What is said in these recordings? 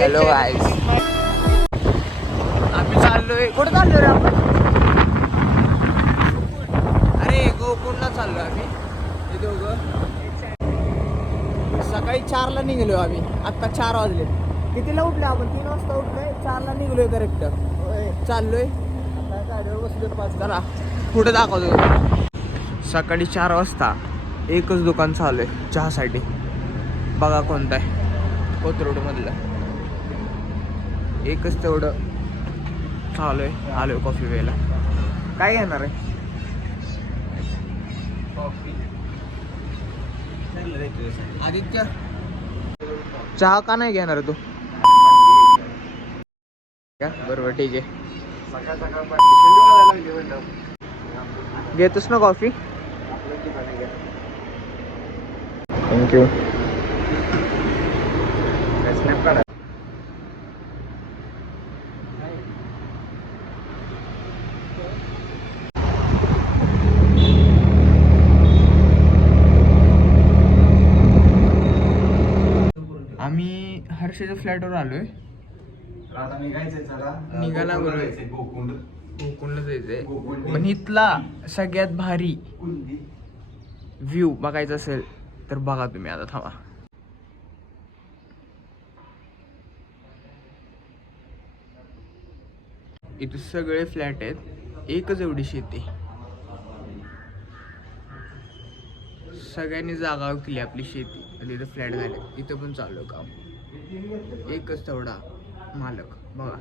Hello गाईस, आम्ही चाललोय. कुठे चाललोय रे आपण? अरे गोकुळला चाललोय आम्ही. हे दोघं सकाळी 4ला निघलोय आम्ही. आत्ता 4 वाजले. कितीला उठले आपण? 3 वाजता उठलोय. 4ला निघलोय करेक्ट. चाललोय आता गाडीवर बसलोय 5. चला पुढे दाखवतो. सकाळी 4 वाजता एकच दुकान चालू आहे चहासाठी. बघा कोणतं आहे, कोथरूडमधलं. एकच तेवढं चालू आहे. आलोय कॉफी प्यायला. काय घेणार आहे? कॉफी. आदित्य चहा का नाही घेणार तू? बरोबर ठीक आहे. घेतोस ना कॉफी? थँक्यू. आम्ही हर्षेच्या फ्लॅटवर आलोय. निघाला बरोबर. गोकुंडला जायचंय. पण इथला सगळ्यात भारी व्ह्यू बघायचा असेल तर बघा तुम्ही. आता थांबा. इथे सगळे फ्लॅट आहेत. एकच एवढी शेती. सगळ्यांनी जागा विकली आपली शेती आणि इथं फ्लॅट झाले. इथं पण चालू काम. एकच तेवढा मालक बघा.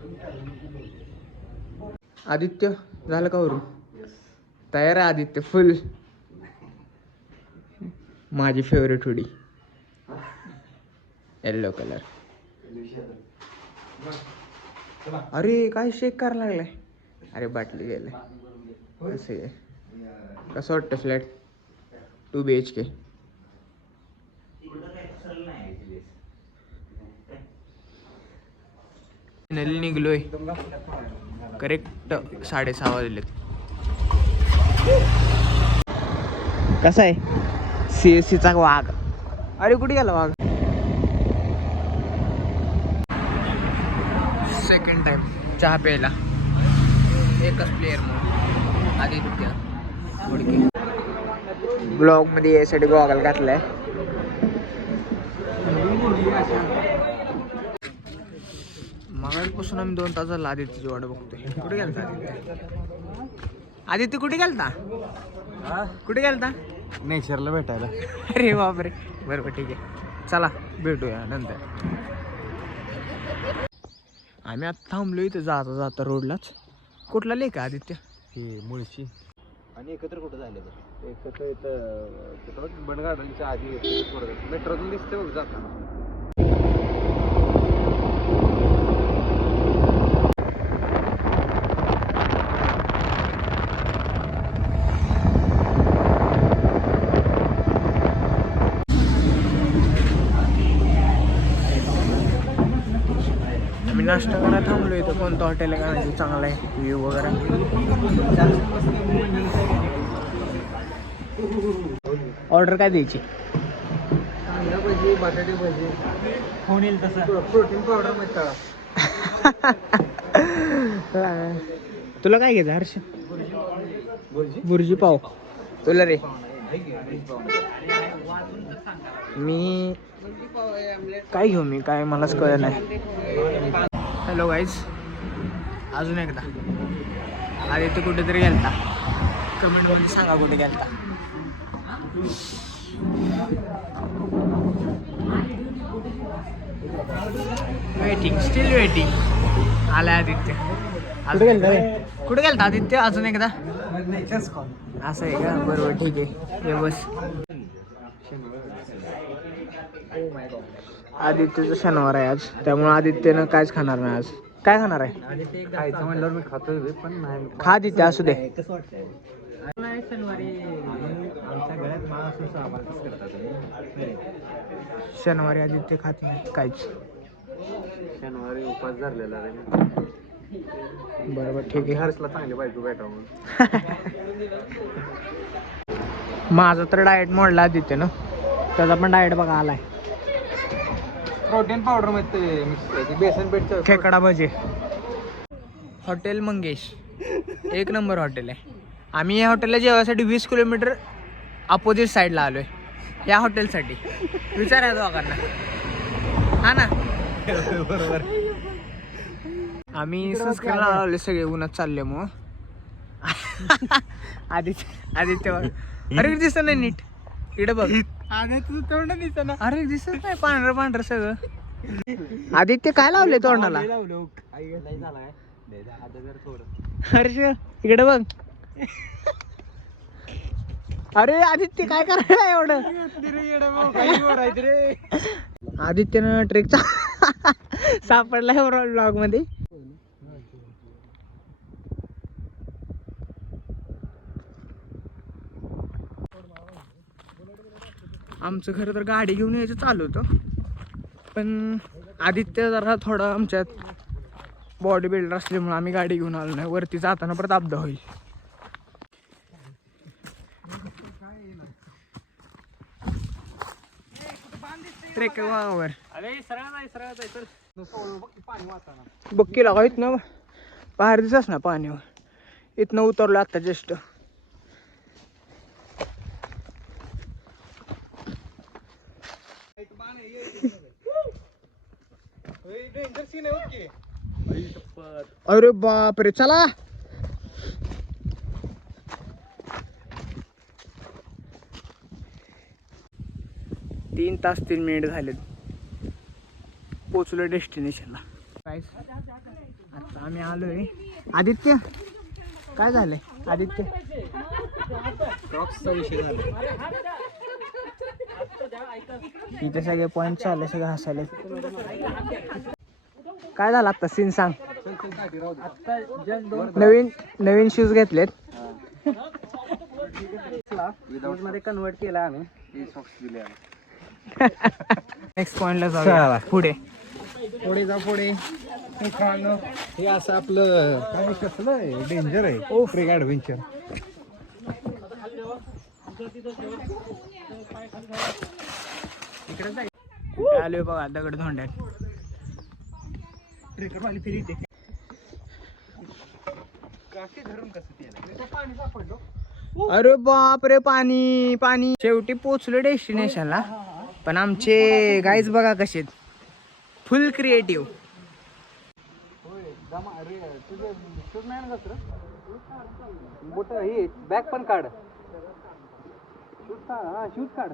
आदित्य झालं का वरून? तयार आहे आदित्य फुल. माझी फेवरेट हुडी येल्लो कलर. अरे काय शेक करायला लागलाय? अरे बाटली गेले. कसं आहे, कसं वाटतं फ्लॅट? 2 BHK. फायनली निघलोय. करेक्ट 6:30 वाजलेत. कसा आहे CSC चा वाघ? अरे कुठे गेला वाघ? सेकंड टाइम चहा प्यायला एकच प्लेअर म्हणून आदित्य मुडके. ब्लॉग मध्ये यासाठी गॉगल घातलाय. मगापासून आम्ही 2 तास झाला आदित्यची वाट बघतोय. कुठे गेलता आदित्य? आदित्य कुठे गेलता? कुठे गेलता? नेचरला भेटायला. अरे बापरे. बरोबर ठीक आहे. चला भेटूया नंतर. आम्ही आता थांबलो इथं जाता जाता रोडलाच. कुठला लेक आहे आदित्य? हे मुळशी. आणि एकत्र कुठं झाले तर एकत्र इथं बंड गार्डनच्या आधी मेट्रोतून दिसते बघ जाताना. आम्ही नाश्ता करायला थांबलो इथं. कोणतं हॉटेल आहे का चांगलं आहे व्ह्यू वगैरे? ऑर्डर काय द्यायची? कांदा भजी, बटाटे भजी. फोन येईल तसं प्रोटीन पावडर मिळतं. तुला काय घ्यायचं हर्ष? बुर्जी पाव. तुला रे? मी काय घेऊ? मी काय मलाच कळलं नाही. हॅलो गाईज, अजून एकदा आदित्य कुठेतरी गेलता. कमेंटमध्ये सांगा कुठे गेलता. Waiting, steel waiting. आलाय आदित्य. कुठे गेलता आदित्य? अजून एकदा. असं आहे का? बरोबर ठीक आहे. ये बस. आदित्यचं शनिवार आहे आज, त्यामुळे आदित्यनं कायच खाणार नाही आज. काय खाणार आहे? खायचं म्हणल्यावर मी खातोय पण नाही. खा आदित्य, असू दे. कसं वाटतंय? नाही शनिवारी आमच्या गळ्यात माळ असून आम्हाला करतात. शनिवारी आदित्य खात नाही काहीच. शनिवारी उपास धरलेला रे. बरोबर ठीक आहे. हर्षला चांगली बायको भेटावं. माझा तर डाएट मोडला आदित्य ना. त्याचा पण डाएट बघा आलाय. प्रोटीन पावडर मध्ये मिक्स बेसन पीठ खेकडा भजे. हॉटेल मंगेश एक नंबर हॉटेल आहे. आम्ही या हॉटेलला जेवायसाठी 20 किलोमीटर अपोजिट साईडला आलोय या हॉटेलसाठी. विचारा दोघांना हा ना. बरोबर. आम्ही संस्कृतला आलोय सगळे उन्हात चालले मग. आदित्य बघ. अरे दिसत नाही नीट इकडे बघ. तुझं तोंड दिसत ना. अरे दिसत नाही पांढरं पांढरं सगळं. आदित्य काय लावले तोंडाला. हर्ष इकडे बघ. अरे आदित्य काय करायला एवढं. आदित्यनं ट्रेकचा सापडलाय ब्लॉग मध्ये. आमचं खरं तर गाडी घेऊन यायचं चालू होतं पण आदित्य जरा थोडा आमच्यात बॉडी बिल्डर असल्यामुळे आम्ही गाडी घेऊन आलो नाही. वरती जाताना परत अपघात होईल. ट्रेकवर बक्की लागा इथनं बाहेर दिसस ना पाणीवर. इथनं उतरलो आता जस्ट. अरे बापरे चला. तीन तास 3 मिनिट झालेत. पोचलो डेस्टिनेशनला. आता आम्ही आलोय. आदित्य काय झालंय आदित्य. विषय झाला. इथे सगळे पॉइंट चालले सगळे हसायले. काय झालं आता सीन सांग. नवीन शूज घेतलेत. विदाउट मध्ये कन्वर्ट केला आम्ही. सॉक्स दिले. नेक्स्ट पॉइंटला जाऊया. पुढे पुढे हे असं आपलं काय कसलं डेंजर आहे. ओ फ्रेग ॲडव्हेंचर. कुठे आलोय बघा दगड धोंड्यात. अरे बाप रे पाणी पाणी. शेवटी पोचलो डेस्टिनेशनला पण आमचे गाईज बघा कसे फुल क्रिएटिव्ह. बॅग पण काढ. शूज काढ.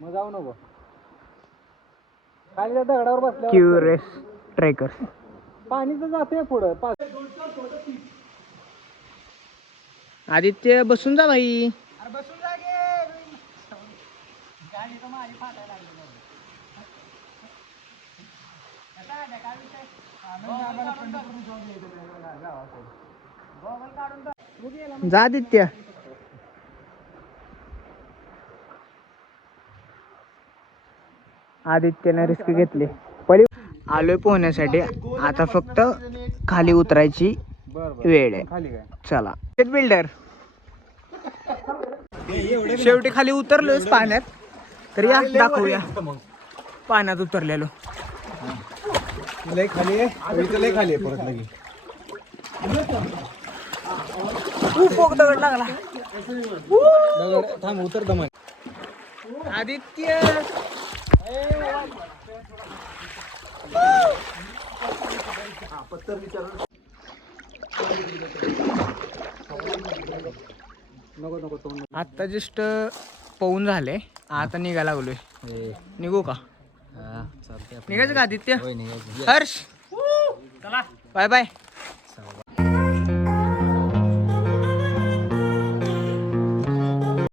मग जाऊ नको खाली दगडावर बसल्या. Curious trekker. पाणी तर जाते पुढं. आदित्य बसून जा भाई. बसून जागे. गाडी तर माझी फाटायला लागली. जा आदित्य. आदित्यने रिस्क घेतली. पहिले आलोय पोहण्यासाठी. आता फक्त खाली उतरायची वेळ आहे. खाली काय चला बिल्डर. शेवटी खाली उतरलोच पाण्यात. तर या दाखवूया पाण्यात उतरलेलो. लय खाली आहे. लय खाली आहे परत लगी. खूप दगड लागला. दगड थांब उतर दमा. आदित्य आता जस्ट पवून झाले. आता निघायला लागलोय. निघू का. निघायचं का आदित्य. हर्ष चला बाय बाय.